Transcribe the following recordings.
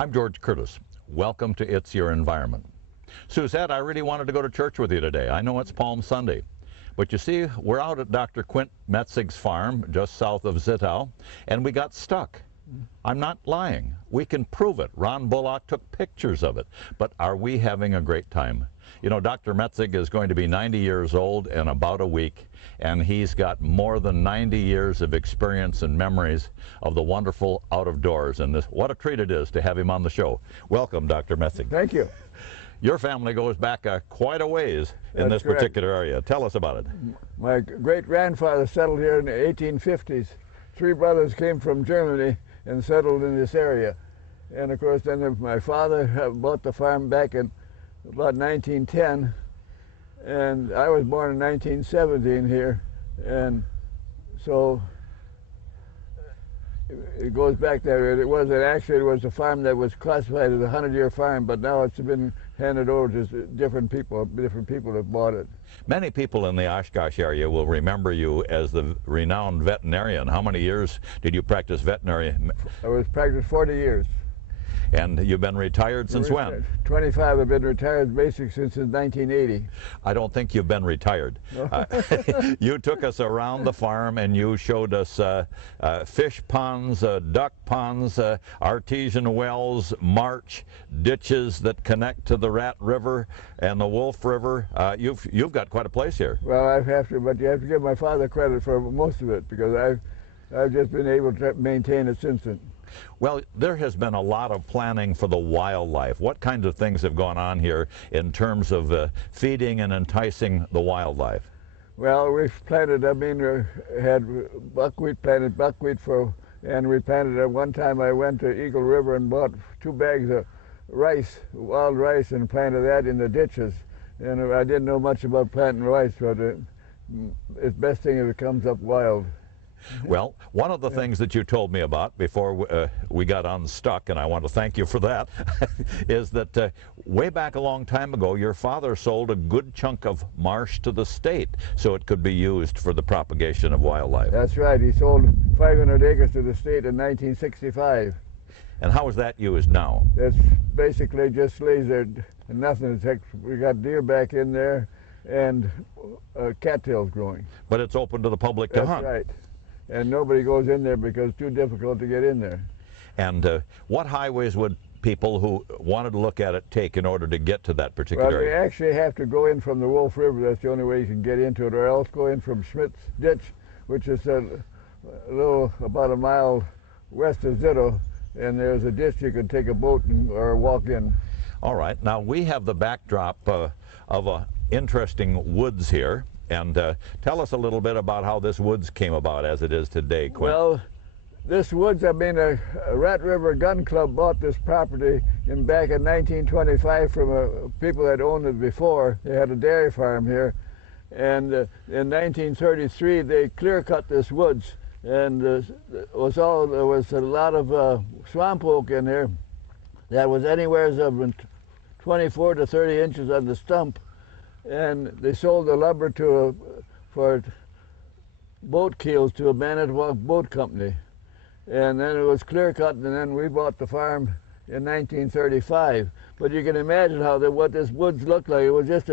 I'm George Curtis. Welcome to It's Your Environment. Suzette, I really wanted to go to church with you today. I know it's Palm Sunday. But you see, we're out at Dr. Quintin Metzig's farm just south of Zittau, and we got stuck. I'm not lying. We can prove it. Ron Bullock took pictures of it. But are we having a great time? You know, Dr. Metzig is going to be 90 years old in about a week, and he's got more than 90 years of experience and memories of the wonderful out of doors. And what a treat it is to have him on the show. Welcome, Dr. Metzig. Thank you. Your family goes back quite a ways in this particular area. Tell us about it. My great-grandfather settled here in the 1850s. Three brothers came from Germany and settled in this area. And of course, then my father bought the farm back in about 1910, and I was born in 1917 here, and so it goes back there. It was a farm that was classified as a 100-year farm, but now it's been handed over to different people that bought it. Many people in the Oshkosh area will remember you as the renowned veterinarian. How many years did you practice veterinary? I was practiced 40 years. And you've been retired since when? 25. I've been retired basically since 1980. I don't think you've been retired. You took us around the farm and you showed us fish ponds, duck ponds, artesian wells, marsh, ditches that connect to the Rat River and the Wolf River. You've got quite a place here. Well, but you have to give my father credit for most of it, because I've just been able to maintain it since then. Well, there has been a lot of planning for the wildlife. What kinds of things have gone on here in terms of feeding and enticing the wildlife? Well, we've planted, had buckwheat, planted buckwheat and we planted, at one time I went to Eagle River and bought 2 bags of rice, wild rice, and planted that in the ditches. And I didn't know much about planting rice, but it's the best thing if it comes up wild. Well, one of the things that you told me about before we got unstuck, and I want to thank you for that, is that way back a long time ago, your father sold a good chunk of marsh to the state so it could be used for the propagation of wildlife. That's right. He sold 500 acres to the state in 1965. And how is that used now? It's basically just lays there, nothing. We got deer back in there and cattails growing. But it's open to the public to hunt. That's right. And nobody goes in there because it's too difficult to get in there. And what highways would people who wanted to look at it take in order to get to that particular area? Well, they actually have to go in from the Wolf River. That's the only way you can get into it, or else go in from Schmidt's Ditch, which is about a mile west of Zittau, and there's a ditch you can take a boat or walk in. All right. Now, we have the backdrop of interesting woods here. And tell us a little bit about how this woods came about as it is today, Quint. Well, this woods, a Rat River Gun Club bought this property back in 1925 from people that owned it before. They had a dairy farm here. And in 1933, they clear-cut this woods. And there was a lot of swamp oak in there that was anywhere of 24 to 30 inches on the stump. And they sold the lumber for boat keels to a Manitowoc boat company. And then it was clear cut, and then we bought the farm in 1935. But you can imagine what this woods looked like. It was just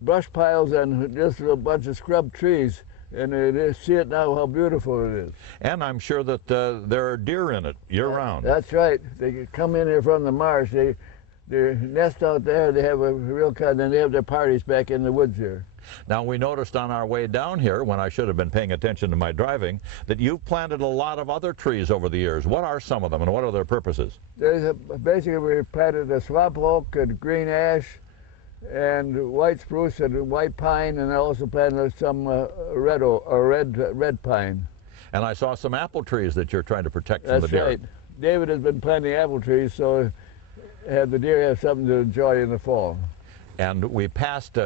brush piles and just a bunch of scrub trees. And see it now, how beautiful it is. And I'm sure that there are deer in it year-round. That's right. They come in here from the marsh. They nest out there. They have a real kind, and they have their parties back in the woods here. Now, we noticed on our way down here, when I should have been paying attention to my driving, that you've planted a lot of other trees over the years. What are some of them, and what are their purposes? Basically, we planted a swamp oak and green ash and white spruce and white pine, and I also planted some red pine. And I saw some apple trees that you're trying to protect from the deer. That's right. David has been planting apple trees, so the deer have something to enjoy in the fall. And we passed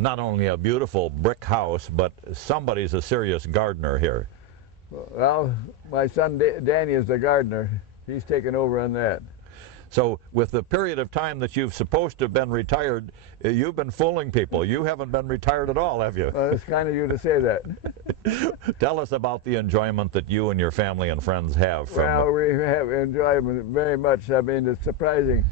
not only a beautiful brick house, but somebody's a serious gardener here. Well, my son Danny is the gardener. He's taken over on that. So with the period of time that you've supposed to have been retired, you've been fooling people. You haven't been retired at all, have you? Well, it's kind of you to say that. Tell us about the enjoyment that you and your family and friends have from... Well, we have enjoyment very much. I mean, it's surprising.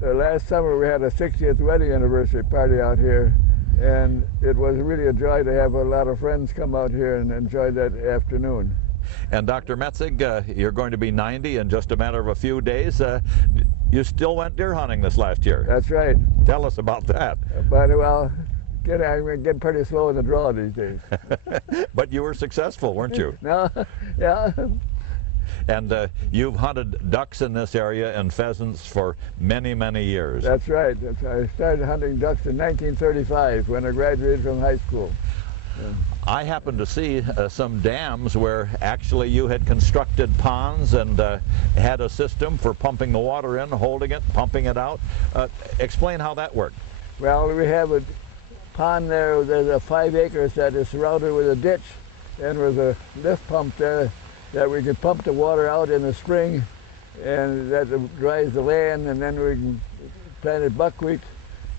Last summer we had a 60th wedding anniversary party out here, and it was really a joy to have a lot of friends come out here and enjoy that afternoon. And Dr. Metzig, you're going to be 90 in just a matter of a few days. You still went deer hunting this last year. That's right. Tell us about that. But, well, I'm getting pretty slow in the draw these days. But you were successful, weren't you? No, yeah. And you've hunted ducks in this area and pheasants for many, many years. That's right. I started hunting ducks in 1935 when I graduated from high school. I happened to see some dams where actually you had constructed ponds and had a system for pumping the water in, holding it, pumping it out. Explain how that worked. Well, we have a pond there. There's a 5 acres that is surrounded with a ditch, and there's a lift pump there that we can pump the water out in the spring, and that dries the land, and then we can plant buckwheat,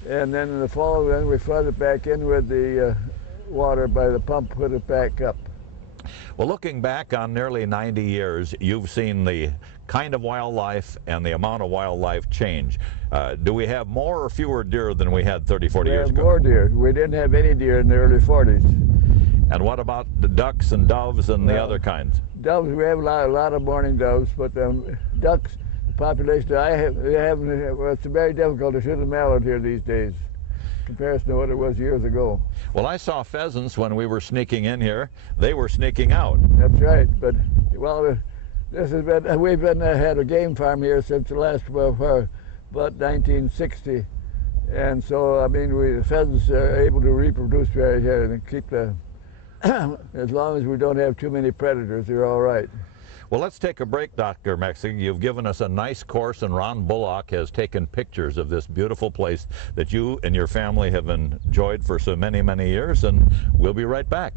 and then in the fall then we flood it back in with the water by the pump, put it back up. Well, looking back on nearly 90 years, you've seen the kind of wildlife and the amount of wildlife change. Do we have more or fewer deer than we had 30, 40 years ago? We have more deer. We didn't have any deer in the early 40s. And what about the ducks and doves and the other kinds? Doves, we have a lot of mourning doves, but ducks, the population, well, it's very difficult to shoot a mallard here these days, in comparison to what it was years ago. Well, I saw pheasants when we were sneaking in here. They were sneaking out. That's right, but, well, we've had a game farm here since the last, well, for about 1960. And so, I mean, the pheasants are able to reproduce right here and keep the, as long as we don't have too many predators, they're all right. Well, let's take a break, Dr. Metzig. You've given us a nice course, and Ron Bullock has taken pictures of this beautiful place that you and your family have enjoyed for so many, many years, and we'll be right back.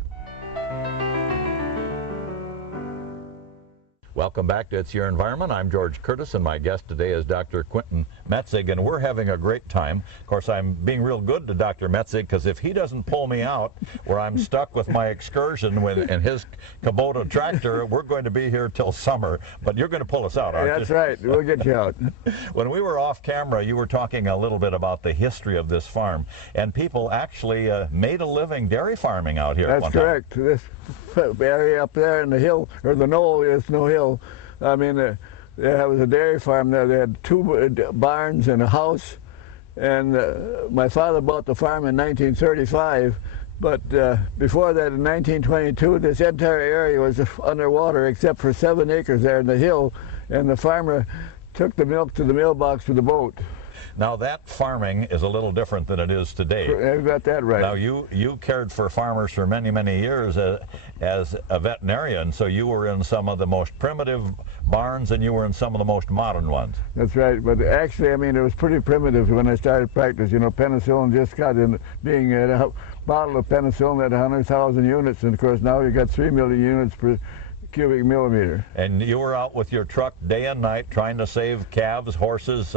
Welcome back to It's Your Environment. I'm George Curtis, and my guest today is Dr. Quintin Metzig, and we're having a great time. Of course, I'm being real good to Dr. Metzig, because if he doesn't pull me out where I'm stuck with my excursion in his Kubota tractor, we're going to be here till summer. But you're going to pull us out, aren't you? That's right. We'll get you out. When we were off camera, you were talking a little bit about the history of this farm, and people actually made a living dairy farming out here. That's correct. This area up there in the hill, or the knoll, is no hill. I mean, there was a dairy farm there. They had 2 barns and a house, and my father bought the farm in 1935. But before that, in 1922, this entire area was underwater except for 7 acres there in the hill, and the farmer took the milk to the mailbox with a boat. Now that farming is a little different than it is today. You've got that right. Now you cared for farmers for many, many years as a veterinarian, so you were in some of the most primitive barns and you were in some of the most modern ones. That's right, but actually, I mean, it was pretty primitive when I started practice. You know, penicillin just got in being a bottle of penicillin at 100,000 units, and of course now you got 3 million units per cubic millimeter. And you were out with your truck day and night trying to save calves, horses,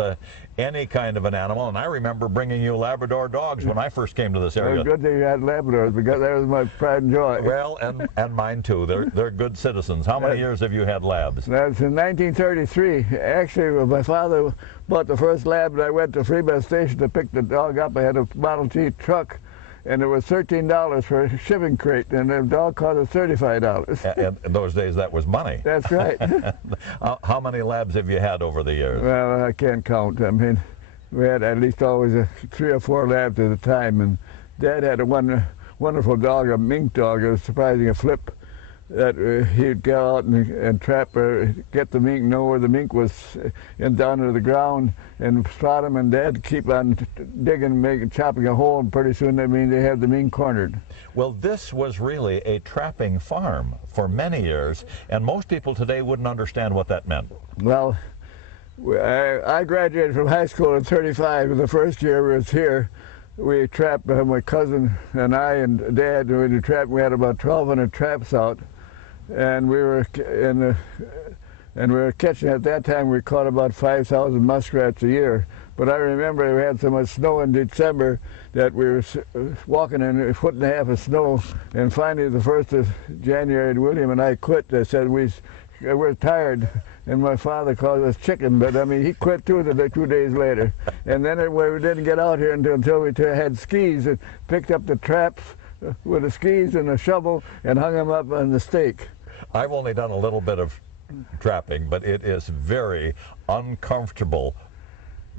any kind of an animal. And I remember bringing you Labrador dogs when I first came to this area. Well, good thing you had Labradors, because that was my pride and joy. Well, and mine too. They're good citizens. How many years have you had labs? That's in 1933. Actually, my father bought the first lab, and I went to Freebus Station to pick the dog up. I had a Model T truck, and it was $13 for a shipping crate, and the dog cost us $35. And in those days, that was money. That's right. How many labs have you had over the years? Well, I can't count. I mean, we had at least always 3 or 4 labs at a time, and Dad had a wonderful dog, a mink dog. It was surprising, a Flip, that he'd go out and trap or get the mink, know where the mink was down to the ground, and spot him, and Dad keep on digging, chopping a hole, and pretty soon that means they have the mink cornered. Well, this was really a trapping farm for many years, and most people today wouldn't understand what that meant. Well, I graduated from high school in '35, and the first year we was here, we trapped, my cousin and I and Dad, we had about 1,200 traps out, and we were in and we were catching, at that time we caught about 5,000 muskrats a year. But I remember we had so much snow in December that we were walking in a foot and a half of snow, and finally the 1st of January, William and I quit. They said we're tired, and my father called us chicken, but I mean he quit too 2 days later. And then we didn't get out here until we had skis and picked up the traps with the skis and a shovel and hung them up on the stake. I've only done a little bit of trapping, but it is very uncomfortable.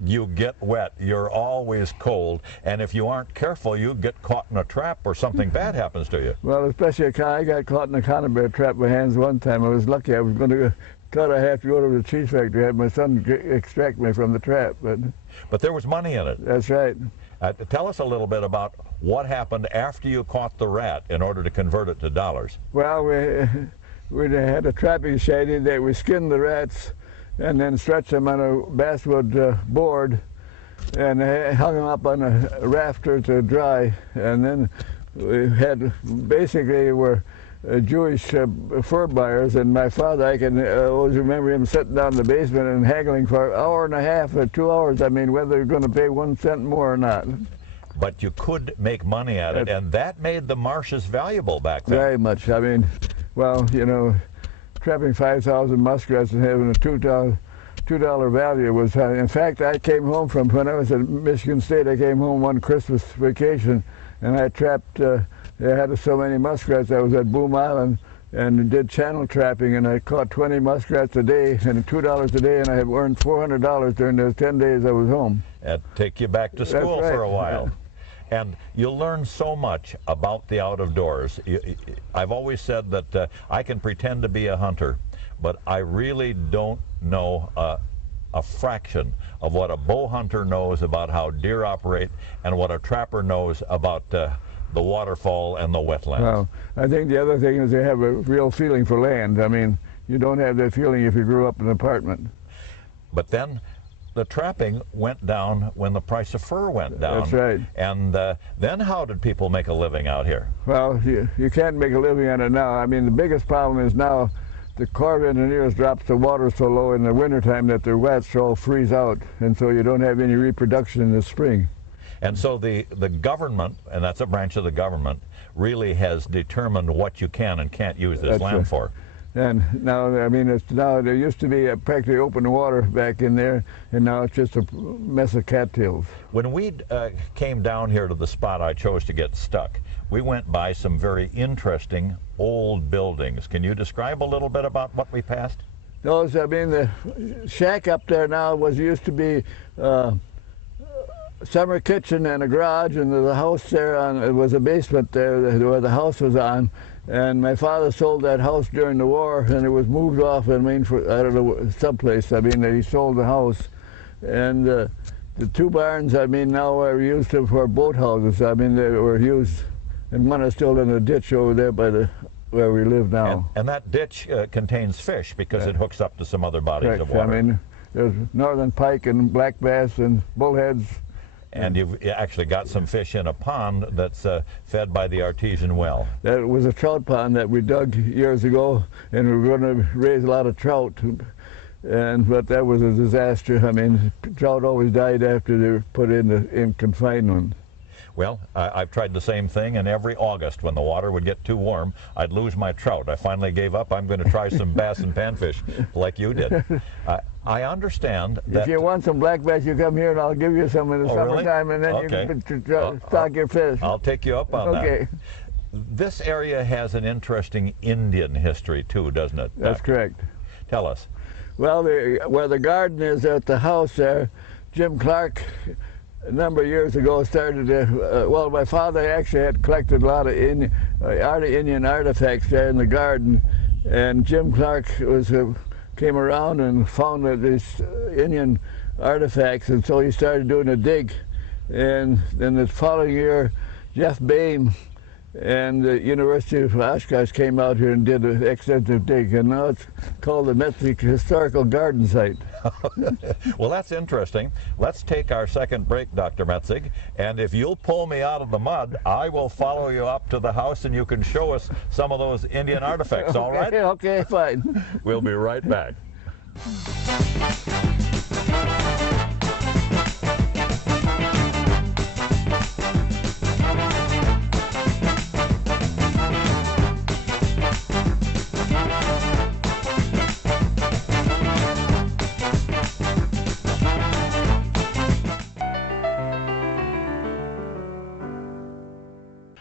You get wet, you're always cold, and if you aren't careful, you get caught in a trap or something bad happens to you. Well, especially I got caught in a conifer bear trap by hands one time. I was lucky. I was going to thought I had to go to the cheese factory, have my son extract me from the trap. But there was money in it. That's right. Tell us a little bit about what happened after you caught the rat in order to convert it to dollars. Well, we had a trapping shanty that we skinned the rats and then stretched them on a basswood board and hung them up on a rafter to dry. And then we had, basically were Jewish fur buyers, and my father, I can always remember him sitting down in the basement and haggling for an hour and a half or 2 hours, I mean, whether you're going to pay 1 cent more or not. But you could make money at it, and that made the marshes valuable back then. Very much. I mean, well, you know, trapping 5,000 muskrats and having a $2 value was high. In fact, I came home from, when I was at Michigan State, I came home one Christmas vacation, and I trapped, I had so many muskrats. I was at Boom Island and did channel trapping, and I caught 20 muskrats a day and $2 a day, and I have earned $400 during those 10 days I was home. And take you back to school right. For a while. And you learn so much about the out of doors. I've always said that I can pretend to be a hunter, but I really don't know a fraction of what a bow hunter knows about how deer operate and what a trapper knows about the waterfall and the wetlands. Well, I think the other thing is they have a real feeling for land. I mean, you don't have that feeling if you grew up in an apartment. But then the trapping went down when the price of fur went down. That's right. And then how did people make a living out here? Well, you can't make a living on it now. I mean, the biggest problem is now the Corps of Engineers drops the water so low in the wintertime that the rats all freeze out, and so you don't have any reproduction in the spring. And so the government, and that's a branch of the government, really has determined what you can and can't use this land for. And now, I mean, now there used to be practically open water back in there, and now it's just a mess of cattails. When we came down here to the spot I chose to get stuck, we went by some very interesting old buildings. Can you describe a little bit about what we passed? Those, I mean, the shack up there now used to be summer kitchen and a garage, and there's a house there, it was a basement there where the house was on. And my father sold that house during the war, and it was moved off, I mean, for, I don't know, someplace. I mean, he sold the house. And the 2 barns, I mean, now are used for boat houses. I mean, they were used, and one is still in a ditch over there by where we live now. And that ditch contains fish because it hooks up to some other bodies of water. I mean, there's northern pike and black bass and bullheads. And you've actually got some fish in a pond that's fed by the artesian well. That was a trout pond that we dug years ago, and we were going to raise a lot of trout. But that was a disaster. I mean, trout always died after they were put in confinement. Well, I've tried the same thing, and every August when the water would get too warm, I'd lose my trout. I finally gave up. I'm going to try some bass and panfish like you did. I understand that... If you want some black bass, you come here and I'll give you some in the summertime, really? And then Okay. You can stock your fish. I'll take you up on okay. that. This area has an interesting Indian history too, doesn't it? That's correct. Tell us. Well, where the garden is at the house there, Jim Clark, a number of years ago, started well, my father actually had collected a lot of Indian artifacts there in the garden, and Jim Clark came around and found these Indian artifacts, and so he started doing a dig. And then the following year, Jeff Bain and the University of Oshkosh came out here and did an extensive dig, and now it's called the Metzig Historical Garden Site. Well, that's interesting. Let's take our second break, Dr. Metzig, and if you'll pull me out of the mud, I will follow you up to the house and you can show us some of those Indian artifacts, all right? Okay, fine. We'll be right back.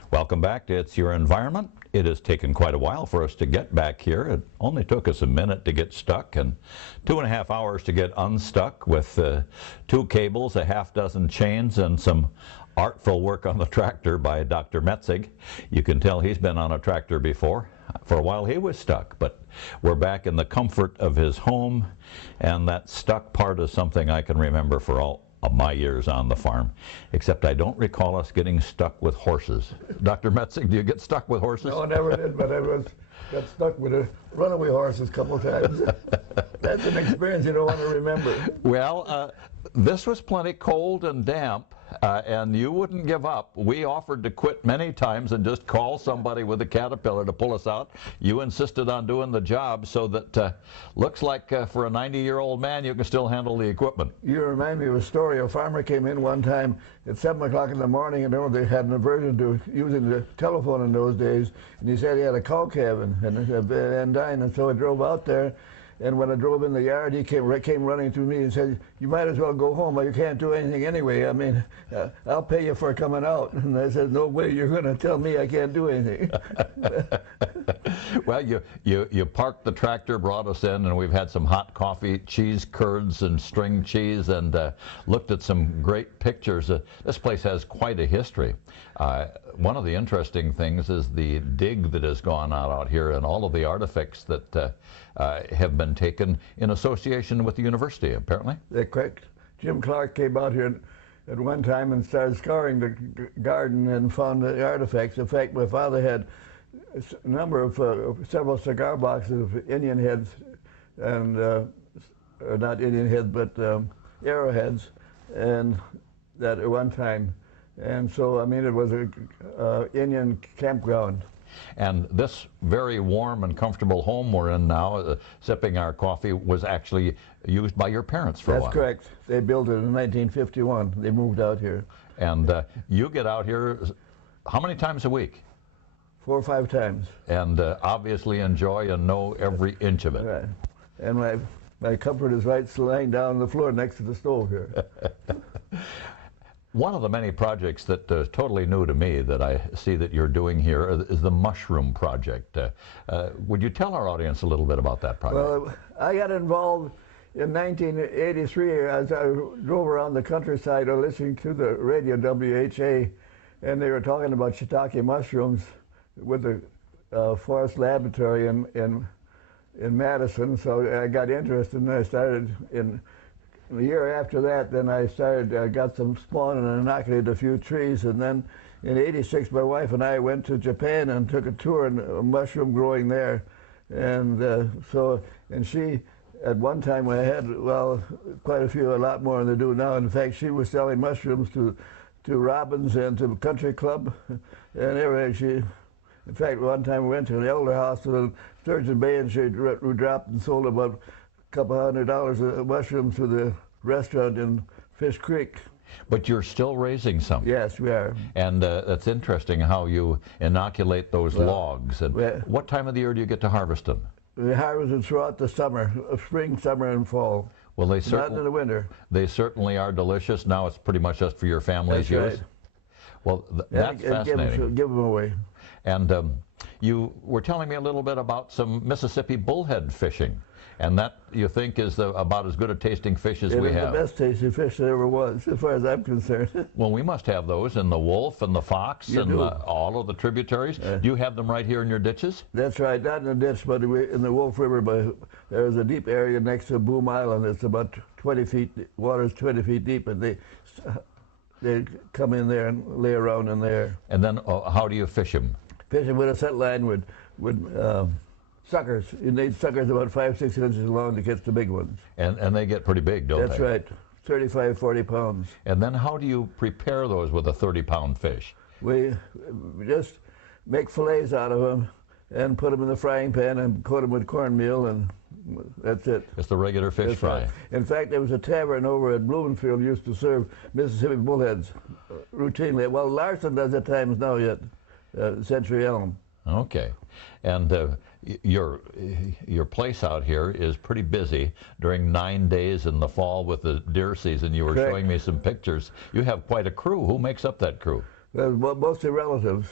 Welcome back to It's Your Environment. It has taken quite a while for us to get back here. It only took us a minute to get stuck and 2.5 hours to get unstuck with 2 cables, a half dozen chains, and some artful work on the tractor by Dr. Metzig. You can tell he's been on a tractor before. For a while he was stuck, but we're back in the comfort of his home, and that stuck part is something I can remember for all of my years on the farm, except I don't recall us getting stuck with horses. Dr. Metzig, do you get stuck with horses? No, I never did, but I got stuck with a runaway horses a couple of times. That's an experience you don't want to remember. Well, this was plenty cold and damp, and you wouldn't give up. We offered to quit many times and just call somebody with a Caterpillar to pull us out. You insisted on doing the job, so that looks like for a 90-year-old man you can still handle the equipment. You remind me of a story. A farmer came in one time at 7 o'clock in the morning, and they had an aversion to using the telephone in those days, and he said he had a cow calving and dying, and so I drove out there. And when I drove in the yard, he came running to me and said, "You might as well go home. You can't do anything anyway. I mean, I'll pay you for coming out." And I said, "No way, you're going to tell me I can't do anything." Well, you parked the tractor, brought us in, and we've had some hot coffee, cheese curds, and string cheese, and looked at some great pictures. This place has quite a history. One of the interesting things is the dig that has gone on out here, and all of the artifacts that have been taken in association with the university, apparently. That's correct. Jim Clark came out here at one time and started scouring the garden and found the artifacts. In fact, my father had a number of several cigar boxes of Indian heads, and or not Indian heads, but arrowheads, and that at one time. And so, I mean, it was a Indian campground. And this very warm and comfortable home we're in now, sipping our coffee, was actually used by your parents for a while. That's correct. They built it in 1951. They moved out here. And you get out here how many times a week? 4 or 5 times. And obviously enjoy and know every inch of it. Right. And my comfort is right lying down on the floor next to the stove here. One of the many projects that is totally new to me that I see that you're doing here is the mushroom project. Would you tell our audience a little bit about that project? Well, I got involved in 1983 as I drove around the countryside listening to the radio WHA, and they were talking about shiitake mushrooms with the Forest Laboratory in Madison. So I got interested, and I started in the year after that. Then I got some spawn and inoculated a few trees, and then in '86 my wife and I went to Japan and took a tour in mushroom growing there, and she at one time I had, well, quite a lot more than they do now. In fact, she was selling mushrooms to Robbins and to the country club and everything. In fact, one time we went to an elder hospital in Sturgeon Bay, and she dropped and sold about couple $100 of mushrooms to the restaurant in Fish Creek. But you're still raising some. Yes, we are. And that's interesting how you inoculate those logs. And what time of the year do you get to harvest them? We harvest them throughout the summer, spring, summer, and fall. Well, not in the winter. They certainly are delicious. Now it's pretty much just for your family's use. Right. Well, that's fascinating. Give them away. And you were telling me a little bit about some Mississippi bullhead fishing. And that, you think, is about as good a tasting fish as we have. It is the best tasting fish there ever was, as far as I'm concerned. Well, we must have those in the Wolf and the Fox and all of the tributaries. Do you have them right here in your ditches? That's right, not in the ditch, but in the Wolf River. But there's a deep area next to Boom Island. It's about 20 feet, water's 20 feet deep, and they come in there and lay around in there. And then how do you fish them? Fish them with a set line with suckers. You need suckers about 5-6 inches long to catch the big ones. And they get pretty big, don't they? That's right, 35, 40 pounds. And then how do you prepare those with a 30-pound fish? We just make fillets out of them and put them in the frying pan and coat them with cornmeal and That's it. It's the regular fish That's fry. right. In fact, there was a tavern over at Bloomfield used to serve Mississippi bullheads routinely. Well, Larson does at times now yet, Century Elm. Okay. And your place out here is pretty busy during 9 days in the fall with the deer season. You were Correct. showing me some pictures. You have quite a crew. Who makes up that crew? Well, mostly relatives,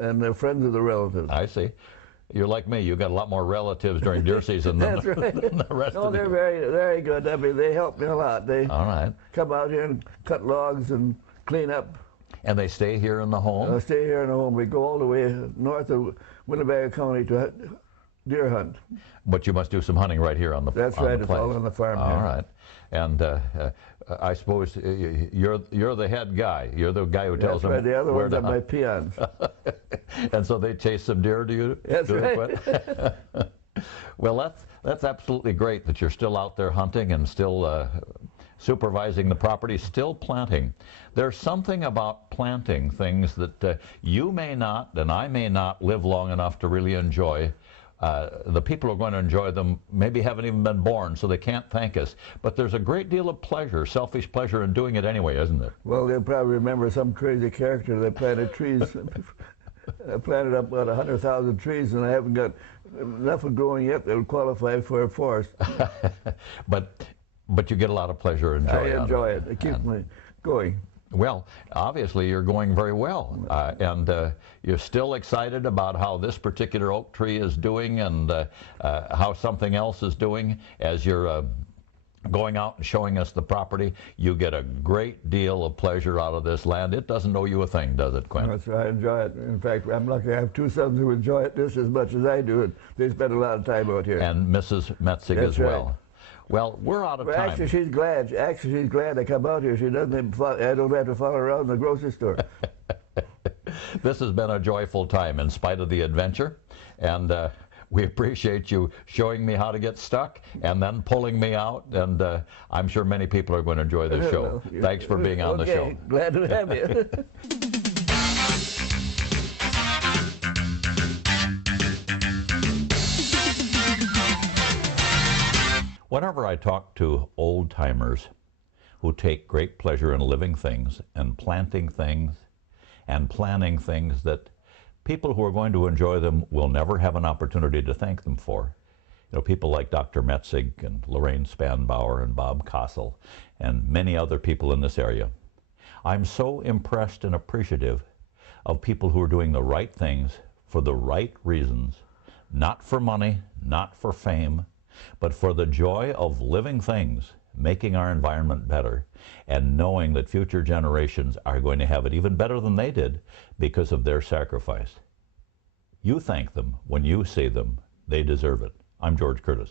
and they're friends of the relatives. I see. You're like me. You've got a lot more relatives during deer season than, That's right. than the rest No, of they're you. very good. I mean, they help me a lot. They All right. come out here and cut logs and clean up. And they stay here in the home? Stay here in the home. We go all the way north of Winnebago County to deer hunt. But you must do some hunting right here on the That's on right. the It's place. all on the farm All here. right. And I suppose you're the head guy. You're the guy who tells That's right. them The other where ones to are my hunt. peons. And so they chase some deer, do you? That's do they, right. Quint? Well, that's absolutely great that you're still out there hunting and still supervising the property, still planting. There's something about planting things that you may not and I may not live long enough to really enjoy. The people who are going to enjoy them maybe haven't even been born, so they can't thank us. But there's a great deal of pleasure, selfish pleasure, in doing it anyway, isn't there? Well, they'll probably remember some crazy character that planted trees. I planted up about 100,000 trees, and I haven't got enough of growing yet that would qualify for a forest. But you get a lot of pleasure and joy I out of enjoy it. It keeps me going. Well, obviously you're going very well, and you're still excited about how this particular oak tree is doing and how something else is doing. As you're going out and showing us the property, you get a great deal of pleasure out of this land. It doesn't owe you a thing, does it, Quint? That's right. I enjoy it. In fact, I'm lucky I have two sons who enjoy it just as much as I do. And they spend a lot of time out here. And Mrs. Metzig That's as well. right. Well, we're out of Well, time. actually, she's glad. Actually, she's glad I come out here. She doesn't even I don't have to follow her around the grocery store. This has been a joyful time in spite of the adventure, and we appreciate you showing me how to get stuck and then pulling me out, and I'm sure many people are going to enjoy this show. Well, Thanks for being on the show. Okay, glad to have you. Whenever I talk to old-timers who take great pleasure in living things and planting things and planning things that people who are going to enjoy them will never have an opportunity to thank them for, you know, people like Dr. Metzig and Lorraine Spanbauer and Bob Kossel and many other people in this area, I'm so impressed and appreciative of people who are doing the right things for the right reasons, not for money, not for fame, but for the joy of living things, making our environment better, and knowing that future generations are going to have it even better than they did because of their sacrifice. You thank them when you see them. They deserve it. I'm George Curtis.